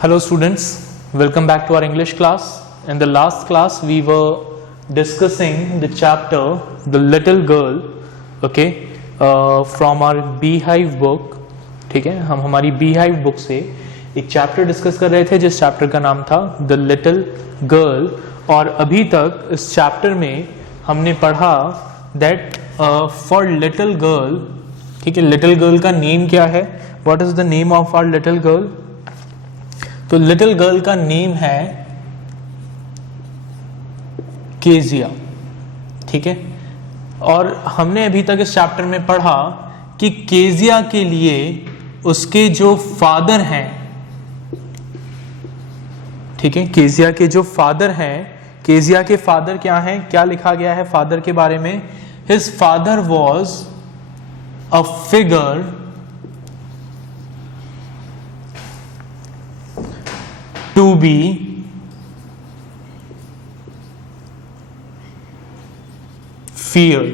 Hello students, welcome back to our English class. In the last class we were discussing the chapter The Little Girl, okay, from our Beehive book. ठीक है, हम हमारी Beehive book से एक chapter discuss कर रहे थे जिस चैप्टर का नाम था The Little Girl. और अभी तक इस चैप्टर में हमने पढ़ा that for little girl, ठीक है, लिटिल गर्ल का नेम क्या है? What is the name of our little girl? तो लिटिल गर्ल का नेम है केजिया, ठीक है। और हमने अभी तक इस चैप्टर में पढ़ा कि केजिया के लिए उसके जो फादर हैं, ठीक है, केजिया के जो फादर हैं, केजिया के फादर क्या हैं, क्या लिखा गया है फादर के बारे में? His father was a figure to be feared.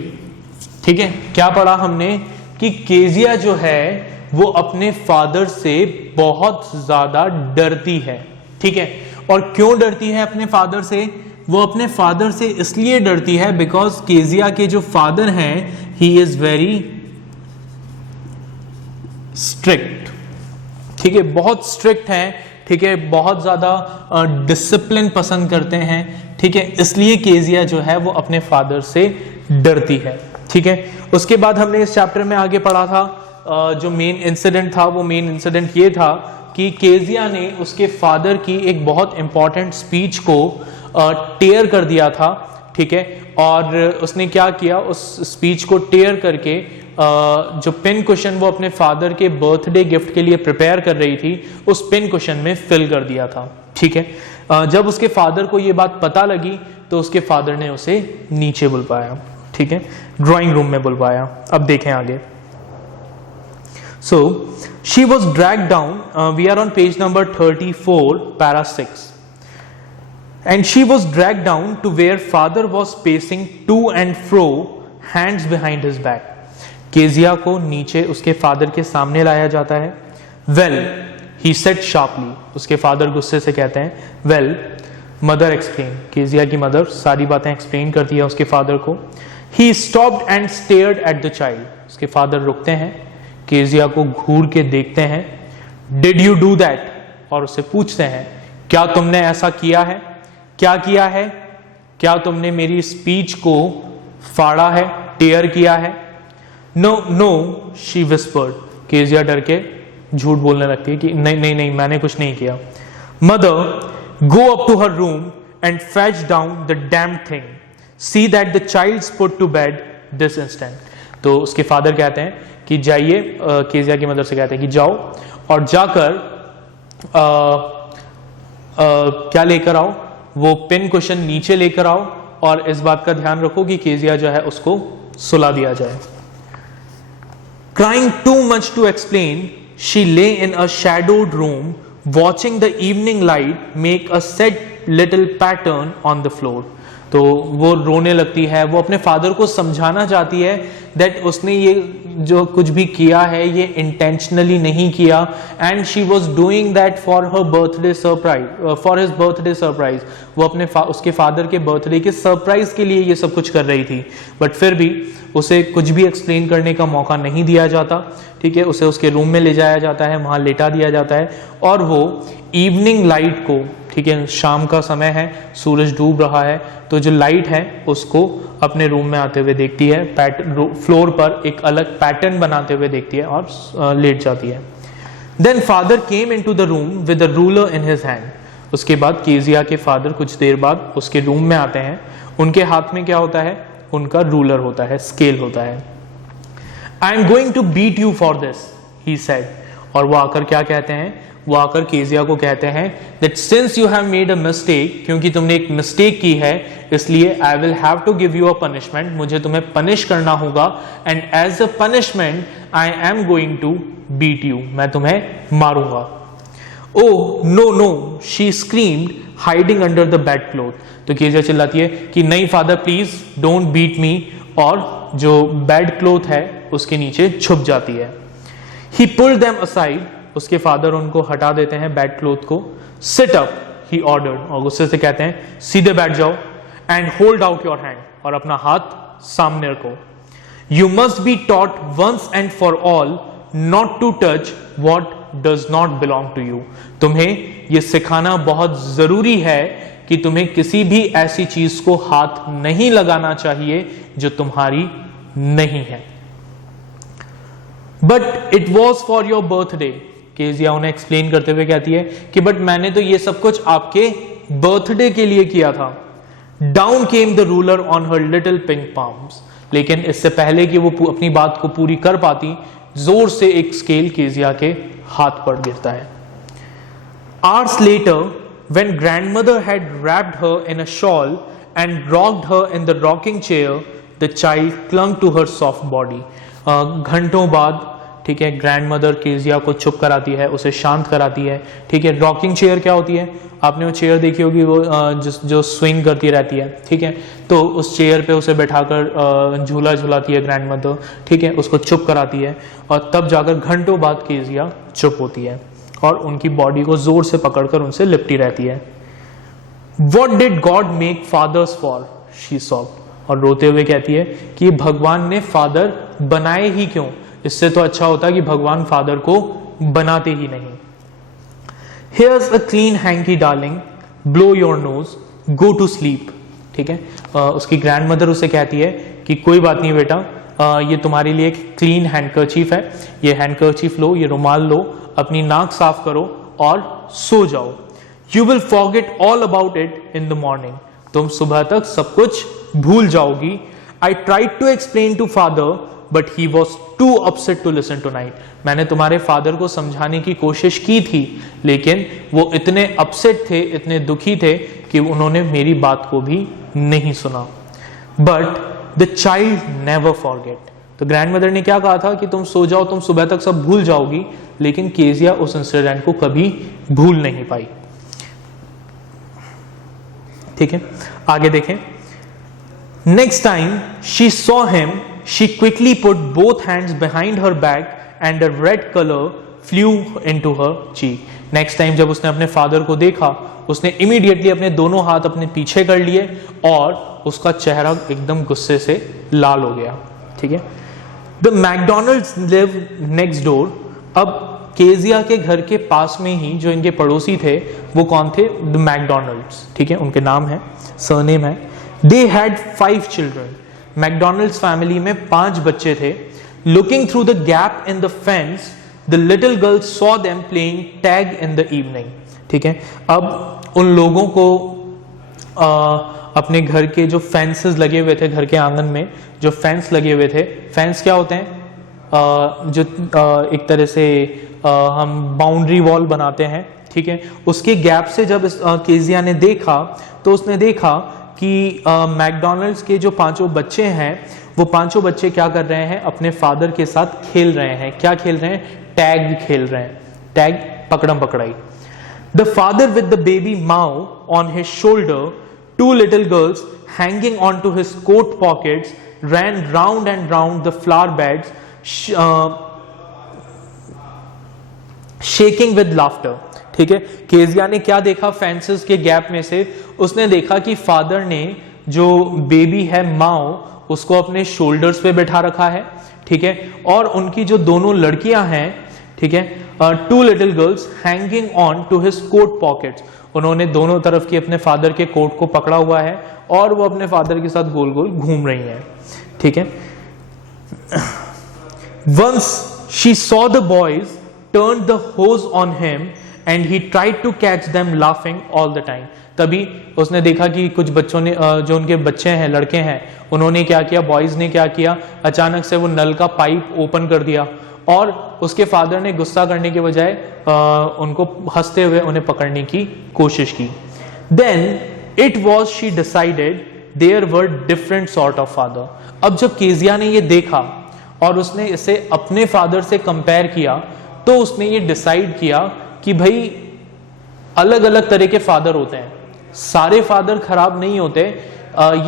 ठीक है, क्या पढ़ा हमने कि केजिया जो है वो अपने फादर से बहुत ज्यादा डरती है, ठीक है। और क्यों डरती है अपने फादर से? वो अपने फादर से इसलिए डरती है बिकॉज केजिया के जो फादर हैं ही इज वेरी स्ट्रिक्ट, ठीक है, बहुत स्ट्रिक्ट हैं, ठीक है, बहुत ज्यादा डिसिप्लिन पसंद करते हैं, ठीक है, इसलिए केजिया जो है वो अपने फादर से डरती है, ठीक है। उसके बाद हमने इस चैप्टर में आगे पढ़ा था जो मेन इंसिडेंट था, वो मेन इंसिडेंट ये था कि केजिया ने उसके फादर की एक बहुत इंपॉर्टेंट स्पीच को टेयर कर दिया था, ठीक है। और उसने क्या किया, उस स्पीच को टेयर करके जो पिन कुशन वो अपने फादर के बर्थडे गिफ्ट के लिए प्रिपेयर कर रही थी उस पिन कुशन में फिल कर दिया था, ठीक है। जब उसके फादर को ये बात पता लगी तो उसके फादर ने उसे नीचे बुलवाया, ठीक है, ड्राइंग रूम में बुलवाया। अब देखें आगे। So she was dragged down, we are on page number 34 para 6, and she was dragged down to where father was pacing to and fro, hands behind his back. Kezia को नीचे उसके father के सामने लाया जाता है। Well, he said sharply. उसके father गुस्से से कहते हैं well, mother explained. केजिया की मदर सारी बातें एक्सप्लेन करती है उसके फादर को। He stopped and stared at the child. उसके फादर रुकते हैं, केजिया को घूर के देखते हैं। Did you do that? और उससे पूछते हैं क्या तुमने ऐसा किया है? क्या किया है? क्या तुमने मेरी स्पीच को फाड़ा है, टेयर किया है? No no, she whispered. Kezia डर के झूठ बोलने लगती है कि नहीं नहीं नहीं, मैंने कुछ नहीं किया. Mother, go up to her room and fetch down the damn thing. See that the child's put to bed this instant. तो उसके फादर कहते हैं कि जाइए, केजिया की मदर से कहते हैं कि जाओ और जाकर क्या लेकर आओ, वो पिन कुशन नीचे लेकर आओ और इस बात का ध्यान रखो कि केजिया जो है उसको सुला दिया जाए. Crying too much to explain, she lay in a shadowed room, watching the evening light make a sad little pattern on the floor. तो वो रोने लगती है, वो अपने फादर को समझाना चाहती है दैट उसने ये जो कुछ भी किया है ये इंटेंशनली नहीं किया, and she was doing that for her birthday surprise, for his birthday surprise. वो अपने उसके फादर के बर्थडे के सरप्राइज के लिए ये सब कुछ कर रही थी, बट फिर भी उसे कुछ भी एक्सप्लेन करने का मौका नहीं दिया जाता, ठीक है. उसे उसके रूम में ले जाया जाता है, वहां लेटा दिया जाता है और वो इवनिंग लाइट को, ठीक है, शाम का समय है, सूरज डूब रहा है, तो जो लाइट है उसको अपने रूम में आते हुए देखती है, फ्लोर पर एक अलग पैटर्न बनाते हुए देखती है और लेट जाती है. Then father came into the room with a ruler in his hand. उसके बाद केजिया के फादर कुछ देर बाद उसके रूम में आते हैं. उनके हाथ में क्या होता है? उनका रूलर होता है, स्केल होता है. I am going to beat you for this, he said. और वो आकर क्या कहते हैं? वो आकर केजिया को कहते हैं that since you have made a mistake, क्योंकि तुमने एक मिस्टेक की है इसलिए I will have to give you a punishment, मुझे तुम्हें पनिश करना होगा, and as a punishment I am going to beat you, मैं तुम्हें मारूंगा. Oh no no, she screamed hiding under the bed cloth. तो केजिया चिल्लाती है कि नहीं father please don't beat me, और जो बेड क्लोथ है उसके नीचे छुप जाती है. He pulled them aside उसके फादर उनको हटा देते हैं बेड क्लॉथ को। सिट अप ही ऑर्डर्ड, और गुस्से से कहते हैं सीधे बैठ जाओ, and hold out your hand, और अपना हाथ सामने रखो। You must be taught once and for all not to touch what does not belong to you. तुम्हें यह सिखाना बहुत जरूरी है कि तुम्हें किसी भी ऐसी चीज को हाथ नहीं लगाना चाहिए जो तुम्हारी नहीं है। But it was for your birthday, Kezia उन्हें एक्सप्लेन करते हुए कहती है कि बट मैंने तो ये सब कुछ आपके बर्थडे के लिए किया था। Down came the ruler on her little pink palms, लेकिन इससे पहले कि वो अपनी बात को पूरी कर पाती, जोर से एक स्केल केजिया के हाथ पर गिरता है। Hours later, when grandmother had wrapped her in a shawl and rocked her in the rocking chair, the child clung to her soft body. घंटों बाद, ठीक है, ग्रैंड मदर केजिया को चुप कराती है, उसे शांत कराती है। ठीक है, रॉकिंग चेयर क्या होती है? आपने वो चेयर देखी होगी, वो जो स्विंग करती रहती है। ठीक है, तो उस चेयर पे उसे बैठाकर झूला झुलाती है ग्रैंड मदर। ठीक है, उसको चुप कराती है, और तब जाकर घंटों बाद केजिया चुप होती है और उनकी बॉडी को जोर से पकड़कर उनसे लिपटी रहती है। What did God make fathers for? She sobbed. और रोते हुए कहती है कि भगवान ने फादर बनाए ही क्यों? इससे तो अच्छा होता कि भगवान फादर को बनाते ही नहीं। Here's a clean hanky darling, blow your nose, go to sleep. ठीक है, उसकी ग्रैंड मदर उसे कहती है कि कोई बात नहीं बेटा, ये तुम्हारे लिए एक क्लीन हैंडकरचीफ है, ये हैंडकरचीफ लो, ये रुमाल लो, अपनी नाक साफ करो और सो जाओ। You will forget all about it in the morning. तुम सुबह तक सब कुछ भूल जाओगी। I tried to explain to father, but he was too upset to listen tonight. मैंने तुम्हारे फादर को समझाने की कोशिश की थी, लेकिन वो इतने अपसेट थे, इतने दुखी थे कि उन्होंने मेरी बात को भी नहीं सुना। But the child never forget. तो ग्रैंड मदर ने क्या कहा था कि तुम सो जाओ, तुम सुबह तक सब भूल जाओगी, लेकिन केजिया उस इंसिडेंट को कभी भूल नहीं पाई। ठीक है, आगे देखें। Next time she saw him, she quickly put both hands behind her back and a red colour flu into her cheek. Next time जब उसने अपने फादर को देखा, उसने इमीडिएटली अपने दोनों हाथ अपने पीछे कर लिए और उसका चेहरा एकदम गुस्से से लाल हो गया। ठीक है, the McDonald's live next door. अब केजिया के घर के पास में ही जो इनके पड़ोसी थे वो कौन थे? The McDonald's. ठीक है, उनके नाम है, सरनेम है। They had 5 children. McDonald's family में 5 बच्चे थे। Looking through the gap in the fence, the little girl saw them playing tag in the evening. ठीक है, अब उन लोगों को अपने घर के जो फेंसेस लगे हुए थे, घर के आंगन में जो फेंस लगे हुए थे, फेंस क्या होते हैं? जो एक तरह से हम बाउंड्री वॉल बनाते हैं। ठीक है, उसके गैप से जब केजिया ने देखा तो उसने देखा कि मैकडोनल्ड्स के जो 5 बच्चे हैं, वो 5 बच्चे क्या कर रहे हैं? अपने फादर के साथ खेल रहे हैं। क्या खेल रहे हैं? टैग खेल रहे हैं, टैग, पकड़म पकड़ाई। The father with the baby Mao on his shoulder, 2 little girls hanging onto his coat pockets ran round and round the flower beds, shaking with laughter. ठीक है, केजिया ने क्या देखा? फेंसेस के गैप में से उसने देखा कि फादर ने जो बेबी है माओ, उसको अपने शोल्डर्स पे बैठा रखा है। ठीक है, और उनकी जो दोनों लड़कियां हैं, ठीक है, 2 little girls hanging on to his coat pockets, उन्होंने दोनों तरफ की अपने फादर के कोट को पकड़ा हुआ है और वो अपने फादर के साथ गोल गोल घूम रही हैं। ठीक है, Once she saw the boys turned the hose on him and he tried to catch them laughing all the time. तभी उसने देखा कि कुछ बच्चों ने, जो उनके बच्चे हैं, लड़के हैं, उन्होंने क्या किया? बॉयज ने क्या किया? अचानक से वो नल का पाइप ओपन कर दिया और उसके फादर ने गुस्सा करने के बजाय उनको हंसते हुए उन्हें पकड़ने की कोशिश की। Then it was she decided there were different sort of father. अब जब केजिया ने ये देखा और उसने इसे अपने फादर से कंपेयर किया, तो उसने ये डिसाइड किया कि भाई अलग अलग तरह के फादर होते हैं, सारे फादर खराब नहीं होते।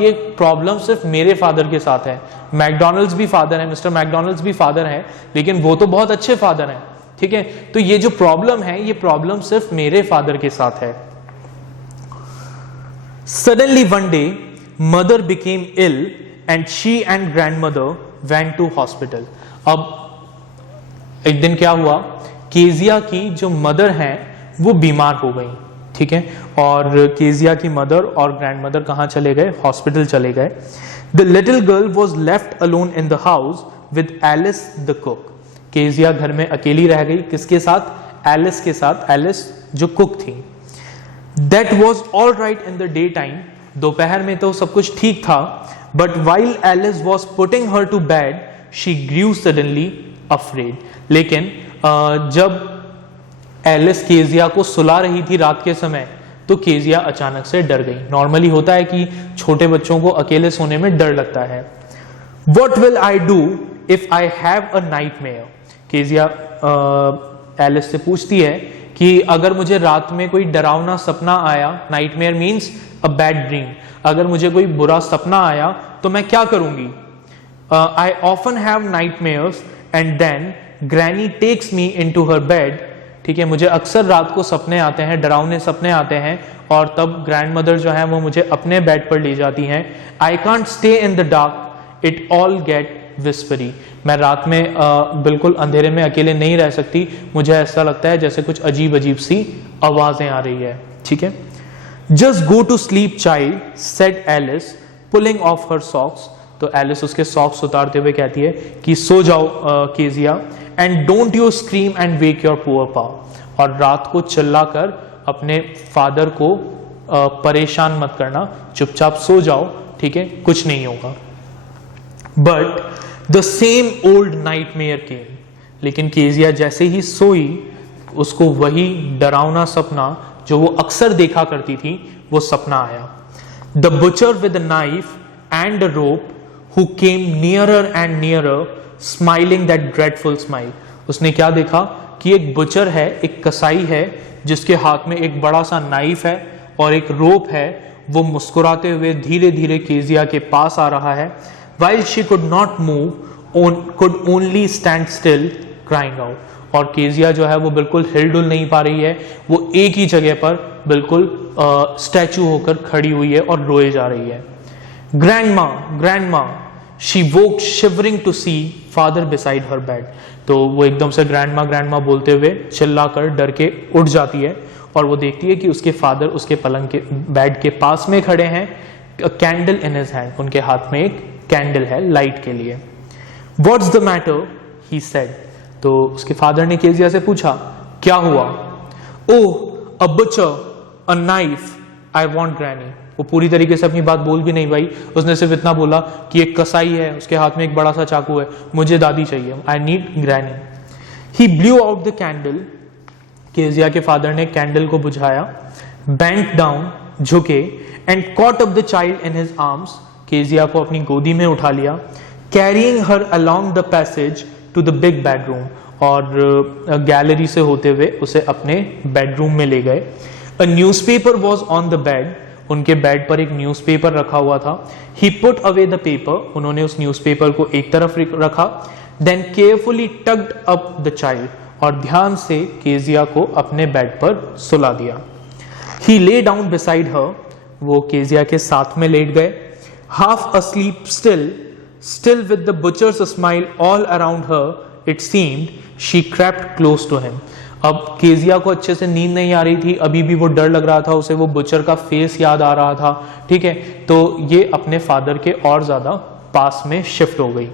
ये प्रॉब्लम सिर्फ मेरे फादर के साथ है। मैकडोनल्ड्स भी फादर है, मिस्टर मैकडोनल्ड्स भी फादर है, लेकिन वो तो बहुत अच्छे फादर हैं। ठीक है, तो ये जो प्रॉब्लम है, ये प्रॉब्लम सिर्फ मेरे फादर के साथ है। Suddenly one day mother became ill and she and grandmother went to hospital. अब एक दिन क्या हुआ, केजिया की जो मदर है वो बीमार हो गई, ठीक है, और केजिया की मदर और ग्रैंडमदर कहाँ चले गए, हॉस्पिटल चले गए। The little girl was left alone in the house with Alice the cook. Kezia घर में अकेली रह गई, किसके साथ, एलिस के साथ, एलिस जो कुक थी। That was all right in the day time, दोपहर में तो सब कुछ ठीक था, but while Alice was putting her to bed she grew suddenly afraid. लेकिन जब एलिस केजिया को सुला रही थी रात के समय, तो केजिया अचानक से डर गई। नॉर्मली होता है कि छोटे बच्चों को अकेले सोने में डर लगता है। What will I do if I have a nightmare? Kezia Alice से पूछती है कि अगर मुझे रात में कोई डरावना सपना आया, nightmare means a bad dream, अगर मुझे कोई बुरा सपना आया तो मैं क्या करूंगी। I often have nightmares and then Granny takes me into her bed। ठीक है, मुझे अक्सर रात को सपने आते हैं, डरावने सपने आते हैं, और तब ग्रैंडमदर जो है वो मुझे अपने बेड पर ले जाती हैं। I can't stay in the dark, it all get whispery. मैं रात में बिल्कुल अंधेरे में अकेले नहीं रह सकती, मुझे ऐसा लगता है जैसे कुछ अजीब अजीब सी आवाजें आ रही है। ठीक है, just go to sleep child said Alice pulling off her socks. तो एलिस उसके सॉक्स उतारते हुए कहती है कि सो जाओ Kezia, and don't you scream and wake your poor pa. और रात को चिल्लाकर अपने फादर को परेशान मत करना, चुपचाप सो जाओ, ठीक है, कुछ नहीं होगा। But the same old nightmare came. लेकिन केजिया जैसे ही सोई, उसको वही डरावना सपना जो वो अक्सर देखा करती थी वो सपना आया। The butcher with a knife and a rope who came nearer and nearer smiling that dreadful smile। उसने क्या देखा कि एक बुचर है, एक कसाई है, जिसके हाथ में एक बड़ा सा नाइफ है और एक रोप है। वो मुस्कुराते हुए धीरे धीरे केजिया के पास आ रहा है। while she could not move, could only stand still crying out। और केजिया जो है वो बिल्कुल हिलडुल नहीं पा रही है, वो एक ही जगह पर बिल्कुल स्टैचू होकर खड़ी हुई है और रोए जा रही है। Grandma grandma she woke shivering to see father beside her bed. तो वो एकदम से ग्रैंडमा ग्रैंडमा बोलते हुए चिल्लाकर डर के उठ जाती है और वो देखती है कि उसके फादर उसके पलंग के बेड के पास में खड़े हैं, कैंडल इन हिज हैंड, उनके हाथ में एक कैंडल है लाइट के लिए। What's the matter he said. तो उसके फादर ने केजिया से पूछा क्या हुआ। Oh a butcher a knife I want granny. वो पूरी तरीके से अपनी बात बोल भी नहीं पाई, उसने सिर्फ इतना बोला कि एक कसाई है, उसके हाथ में एक बड़ा सा चाकू है, मुझे दादी चाहिए, I need granny. He blew out the candle. Kezia के फादर ने कैंडल को बुझाया, बेंट डाउन, झुके, and caught up the child in his arms. Kezia को अपनी गोदी में उठा लिया, carrying her along the passage to the big bedroom. और गैलरी से होते हुए उसे अपने बेडरूम में ले गए। A newspaper was on the bed. उनके बेड पर एक न्यूज़पेपर रखा हुआ था। He put away the paper. उन्होंने उस न्यूज़पेपर को एक तरफ रखा। Then carefully tucked up the child. और ध्यान से केजिया को अपने बेड पर सुला दिया। ही ले डाउन बिसाइड हर। वो केजिया के साथ में लेट गए। Half asleep still with the butcher's smile all around her, it seemed she crept close to him. अब केजिया को अच्छे से नींद नहीं आ रही थी, अभी भी वो डर लग रहा था, उसे वो बुचर का फेस याद आ रहा था। ठीक है, तो ये अपने फादर के और ज्यादा पास में शिफ्ट हो गई।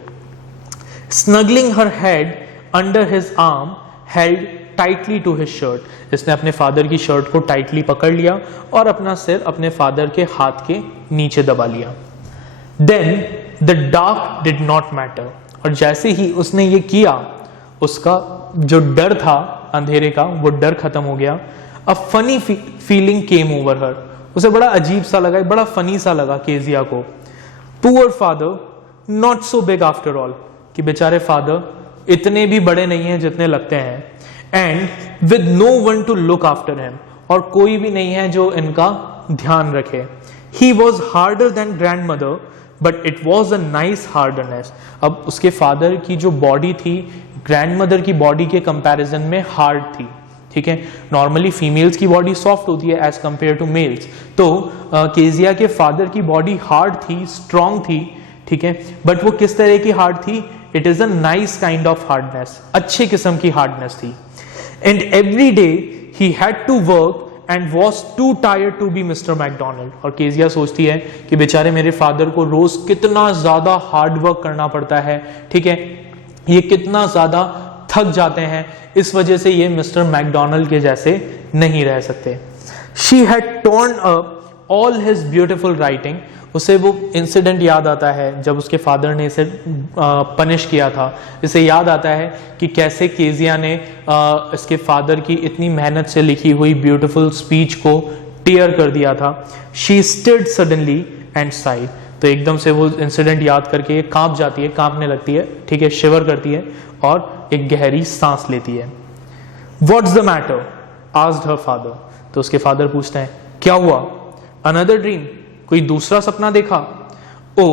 Snuggling her head under his arm held tightly to his shirt. इसने अपने फादर की शर्ट को टाइटली पकड़ लिया और अपना सिर अपने फादर के हाथ के नीचे दबा लिया। Then the dark did not matter. और जैसे ही उसने ये किया, उसका जो डर था अंधेरे का, वो डर खत्म हो गया। A funny feeling came over हर। उसे बड़ा अजीब सा लगा, बड़ा फनी सा लगा केजिया को। Poor father not so big after all. कि बेचारे फादर इतने भी बड़े नहीं हैं जितने लगते हैं। And with no one to look after him. और कोई भी नहीं है जो इनका ध्यान रखे। He was harder than grandmother but it was a nice hardness. अब उसके फादर की जो बॉडी थी ग्रैंडमदर की बॉडी के कंपैरिजन में हार्ड थी, ठीक है। नॉर्मली फीमेल्स की बॉडी सॉफ्ट होती है एज कंपेयर टू मेल्स, तो केजिया के फादर की बॉडी हार्ड थी, स्ट्रांग थी, ठीक है। बट वो किस तरह की हार्ड थी? It is a nice kind of hardness, अच्छे किस्म की हार्डनेस थी। And every day he had to work and was too tired to be mister Macdonald. और केजिया सोचती है कि बेचारे मेरे फादर को रोज कितना ज्यादा हार्ड वर्क करना पड़ता है, ठीक है, ये कितना ज्यादा थक जाते हैं, इस वजह से ये मिस्टर मैकडोनल्ड के जैसे नहीं रह सकते। She had torn up all his beautiful writing. उसे वो इंसिडेंट याद आता है जब उसके फादर ने इसे पनिश किया था। इसे याद आता है कि कैसे केजिया ने इसके फादर की इतनी मेहनत से लिखी हुई ब्यूटीफुल स्पीच को टीयर कर दिया था। She stood suddenly and side. तो एकदम से वो इंसिडेंट याद करके ये कांप जाती है, कांपने लगती है, ठीक है, शिवर करती है और एक गहरी सांस लेती है। What's the matter? Asked her father. तो उसके फादर पूछते हैं क्या हुआ? Another dream? कोई दूसरा सपना देखा? Oh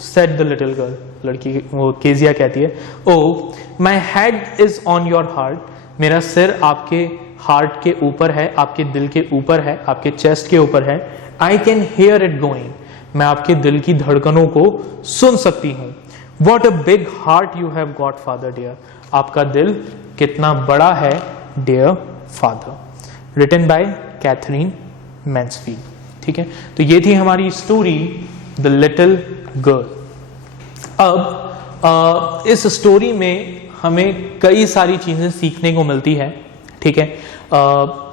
said the little girl. लड़की वो केजिया कहती है, oh my head is on your heart. मेरा सिर आपके हार्ट के ऊपर है, आपके दिल के ऊपर है, आपके चेस्ट के ऊपर है। I can hear it going. मैं आपके दिल की धड़कनों को सुन सकती हूँ। What a big heart you have got father dear. आपका दिल कितना बड़ा है dear father. Written by Katherine Mansfield, ठीक है। तो ये थी हमारी स्टोरी द लिटिल गर्ल। अब इस स्टोरी में हमें कई सारी चीजें सीखने को मिलती है, ठीक है।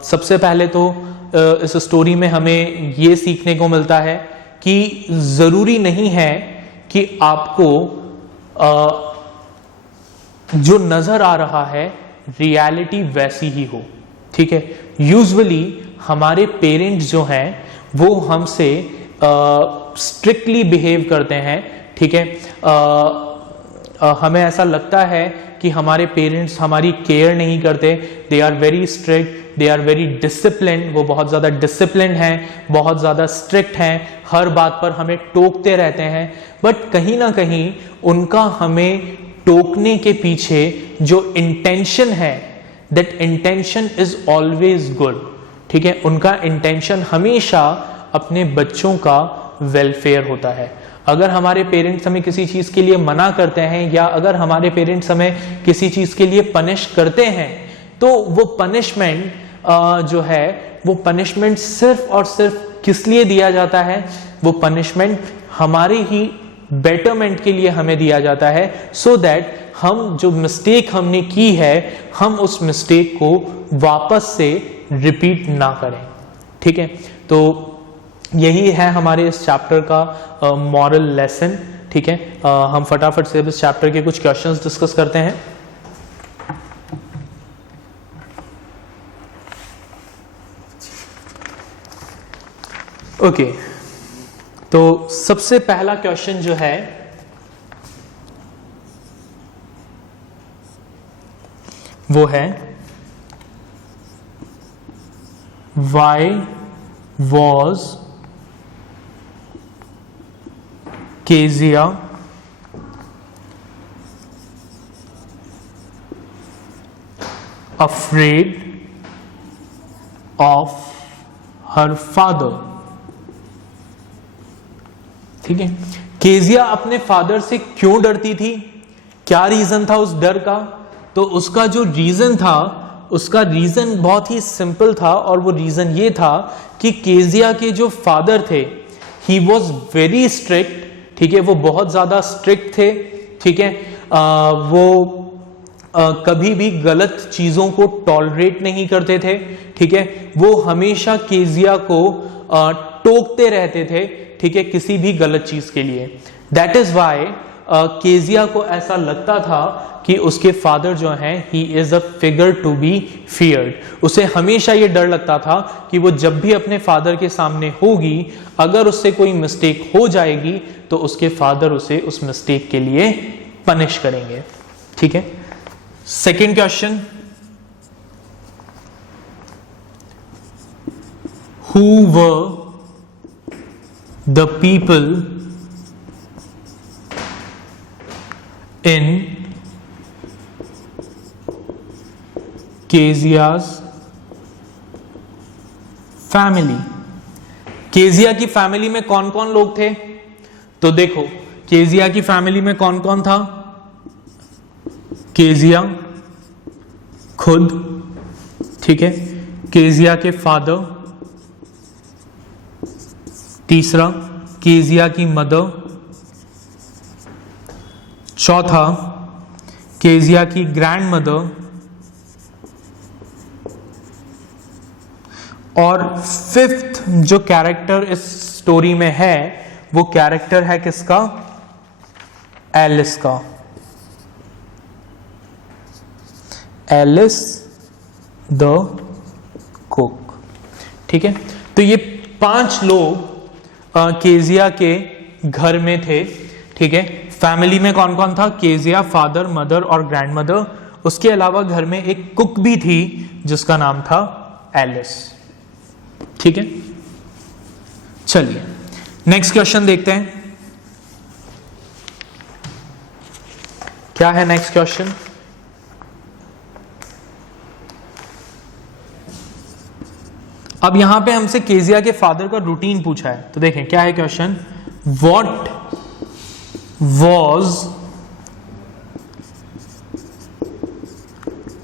सबसे पहले तो इस स्टोरी में हमें ये सीखने को मिलता है कि जरूरी नहीं है कि आपको जो नजर आ रहा है रियलिटी वैसी ही हो, ठीक है। यूजुअली हमारे पेरेंट्स जो हैं वो हमसे स्ट्रिक्टली बिहेव करते हैं, ठीक है। हमें ऐसा लगता है कि हमारे पेरेंट्स हमारी केयर नहीं करते। They are very strict, they are very discipline. वो बहुत ज़्यादा डिसिप्लिन हैं, बहुत ज़्यादा स्ट्रिक्ट हैं, हर बात पर हमें टोकते रहते हैं। बट कहीं ना कहीं उनका हमें टोकने के पीछे जो इंटेंशन है, that intention is always good, ठीक है। उनका इंटेंशन हमेशा अपने बच्चों का वेलफेयर होता है। अगर हमारे पेरेंट्स हमें किसी चीज के लिए मना करते हैं या अगर हमारे पेरेंट्स हमें किसी चीज के लिए पनिश करते हैं, तो वो पनिशमेंट जो है वो पनिशमेंट सिर्फ और सिर्फ किस लिए दिया जाता है? वो पनिशमेंट हमारे ही बेटरमेंट के लिए हमें दिया जाता है, सो दैट हम जो मिस्टेक हमने की है हम उस मिस्टेक को वापस से रिपीट ना करें, ठीक है। तो यही है हमारे इस चैप्टर का मॉरल लेसन, ठीक है। हम फटाफट से इस चैप्टर के कुछ क्वेश्चंस डिस्कस करते हैं। ओके, तो सबसे पहला क्वेश्चन जो है वो है why was Kezia afraid of her father? ठीक है, केजिया अपने फादर से क्यों डरती थी? क्या रीजन था उस डर का? तो उसका जो रीजन था, उसका रीजन बहुत ही सिंपल था और वो रीजन ये था कि केजिया के जो फादर थे ही वॉज वेरी स्ट्रिक्ट, ठीक है। वो बहुत ज्यादा स्ट्रिक्ट थे, ठीक है। कभी भी गलत चीजों को टॉलरेट नहीं करते थे, ठीक है। वो हमेशा केजिया को टोकते रहते थे, ठीक है, किसी भी गलत चीज के लिए। दैट इज वाई केजिया को ऐसा लगता था कि उसके फादर जो हैं he is a figure to be feared. उसे हमेशा ये डर लगता था कि वो जब भी अपने फादर के सामने होगी, अगर उससे कोई मिस्टेक हो जाएगी तो उसके फादर उसे उस मिस्टेक के लिए पनिश करेंगे, ठीक है। Second question, who were the people in Keziah's family. Kezia की फैमिली में कौन कौन लोग थे? तो देखो, केजिया की फैमिली में कौन कौन था? केजिया खुद, ठीक है, केजिया के फादर, तीसरा केजिया की मदर, चौथा केजिया की ग्रैंड मदर, और फिफ्थ जो कैरेक्टर इस स्टोरी में है वो कैरेक्टर है किसका? एलिस का। Alice the cook. ठीक है, तो ये 5 लोग केजिया के घर में थे। ठीक है, फैमिली में कौन कौन था? केजिया, फादर, मदर और ग्रैंड मदर। उसके अलावा घर में एक कुक भी थी जिसका नाम था एलिस। ठीक है, चलिए नेक्स्ट क्वेश्चन देखते हैं। क्या है नेक्स्ट क्वेश्चन? अब यहां पे हमसे केजिया के फादर का रूटीन पूछा है, तो देखें क्या है question. What was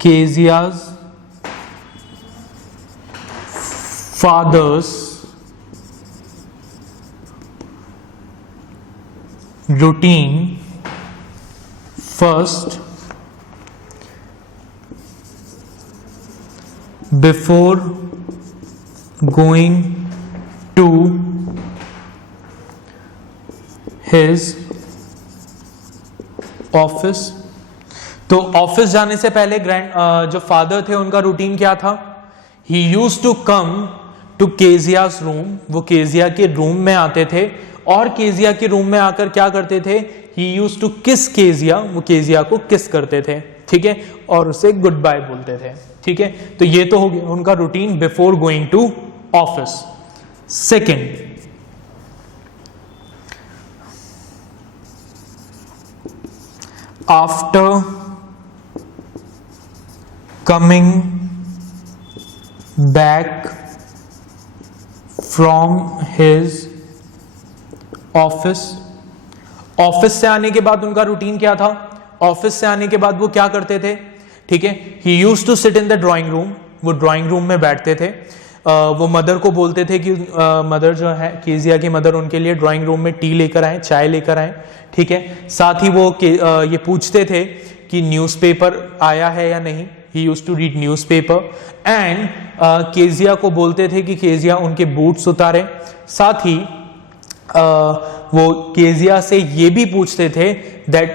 Kezia's father's routine first before going to his office? तो ऑफिस जाने से पहले जो फादर थे उनका रूटीन क्या था? He used to come to केजिया's room, वो केजिया के रूम में आते थे और केजिया के रूम में आकर क्या करते थे? He used to kiss Kezia, वो केजिया को किस करते थे। ठीक है, और उसे गुड बाय बोलते थे। ठीक है, तो ये तो हो गया उनका routine before going to office. Second, after coming back from his office. Office से आने के बाद उनका रूटीन क्या था? ऑफिस से आने के बाद वो क्या करते थे? ठीक है, he used to sit in the drawing room, वो ड्राइंग रूम में बैठते थे। वो मदर को बोलते थे कि मदर जो है केजिया की मदर उनके लिए ड्राइंग रूम में टी लेकर आए, चाय लेकर आए। ठीक है, साथ ही वो ये पूछते थे कि न्यूज़पेपर आया है या नहीं। He used to read newspaper and Kezia को बोलते थे कि केजिया उनके बूट्स उतारे। साथ ही वो केजिया से ये भी पूछते थे दैट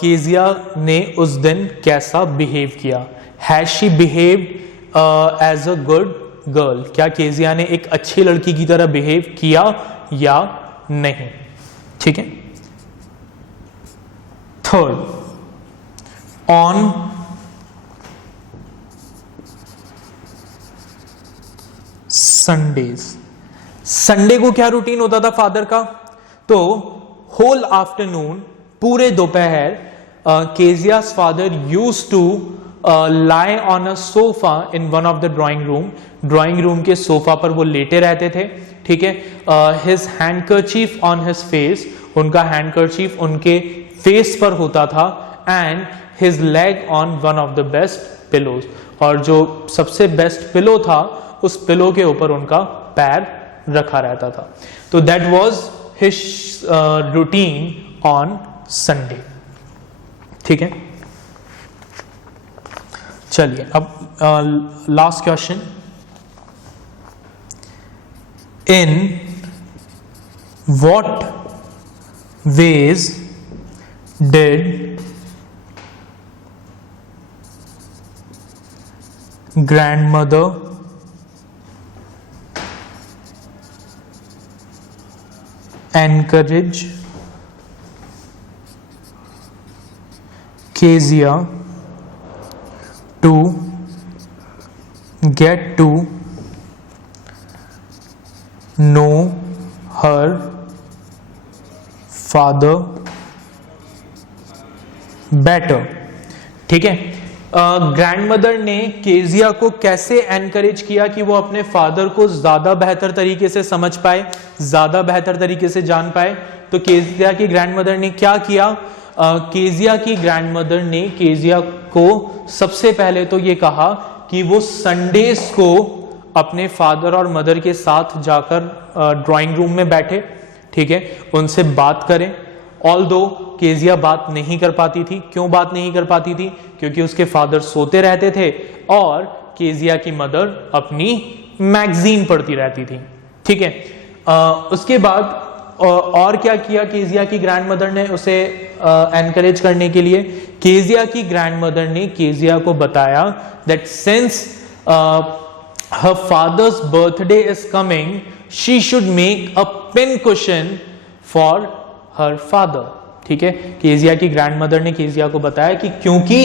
केजिया ने उस दिन कैसा बिहेव किया। Has she behaved as a good girl? क्या केजिया ने एक अच्छी लड़की की तरह बिहेव किया या नहीं? ठीक है। Third, on Sundays. संडे को क्या रूटीन होता था फादर का? तो होल आफ्टरनून, पूरे दोपहर, Kezia's father used to lie on a sofa in one of the drawing room. Drawing room के सोफा पर वो लेटे रहते थे। ठीक है, his handkerchief on his face, उनका हैंडकरचीफ उनके फेस पर होता था, and his leg on one of the best pillows, और जो सबसे बेस्ट पिलो था उस पिलो के ऊपर उनका पैर रखा रहता था। तो that was his routine on Sunday. ठीक है, चलिए अब last question. In what ways did grandmother encourage Kezia to get to know her father better? ठीक है, ग्रैंडमदर ने केजिया को कैसे एनकरेज किया कि वो अपने फादर को ज्यादा बेहतर तरीके से समझ पाए, ज्यादा बेहतर तरीके से जान पाए? तो केजिया की ग्रैंडमदर ने क्या किया? केजिया की ग्रैंडमदर ने केजिया को सबसे पहले तो ये कहा कि वो संडेज को अपने फादर और मदर के साथ जाकर ड्राइंग रूम में बैठे, ठीक है, उनसे बात करें। ऑल्दो केजिया बात नहीं कर पाती थी। क्यों बात नहीं कर पाती थी? क्योंकि उसके फादर सोते रहते थे और केजिया की मदर अपनी मैगजीन पढ़ती रहती थी, ठीक है। उसके बाद और क्या किया केजिया की ग्रैंडमदर ने उसे एनकरेज करने के लिए? केजिया की ग्रैंडमदर ने केजिया को बताया that since her father's birthday is coming, she should make a pin cushion for her father, ठीक है। केजिया की ग्रैंडमदर ने केजिया को बताया कि क्योंकि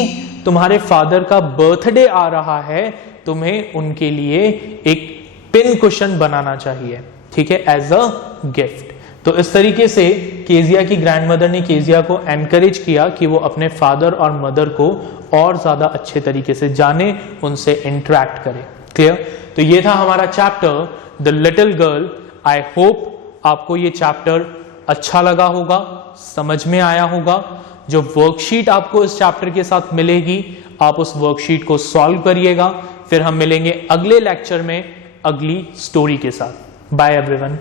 तुम्हारे फादर का बर्थडे आ रहा है, तुम्हें उनके लिए एक पिन कुशन बनाना चाहिए, ठीक है, एज अ गिफ्ट। तो इस तरीके से केजिया की ग्रैंडमदर ने केजिया को एनकरेज किया कि वो अपने फादर और मदर को और ज्यादा अच्छे तरीके से जाने, उनसे इंटरेक्ट करे। क्लियर? तो ये था हमारा chapter the little girl. I hope आपको ये चैप्टर अच्छा लगा होगा, समझ में आया होगा। जो वर्कशीट आपको इस चैप्टर के साथ मिलेगी, आप उस वर्कशीट को सॉल्व करिएगा। फिर हम मिलेंगे अगले लेक्चर में अगली स्टोरी के साथ। Bye everyone.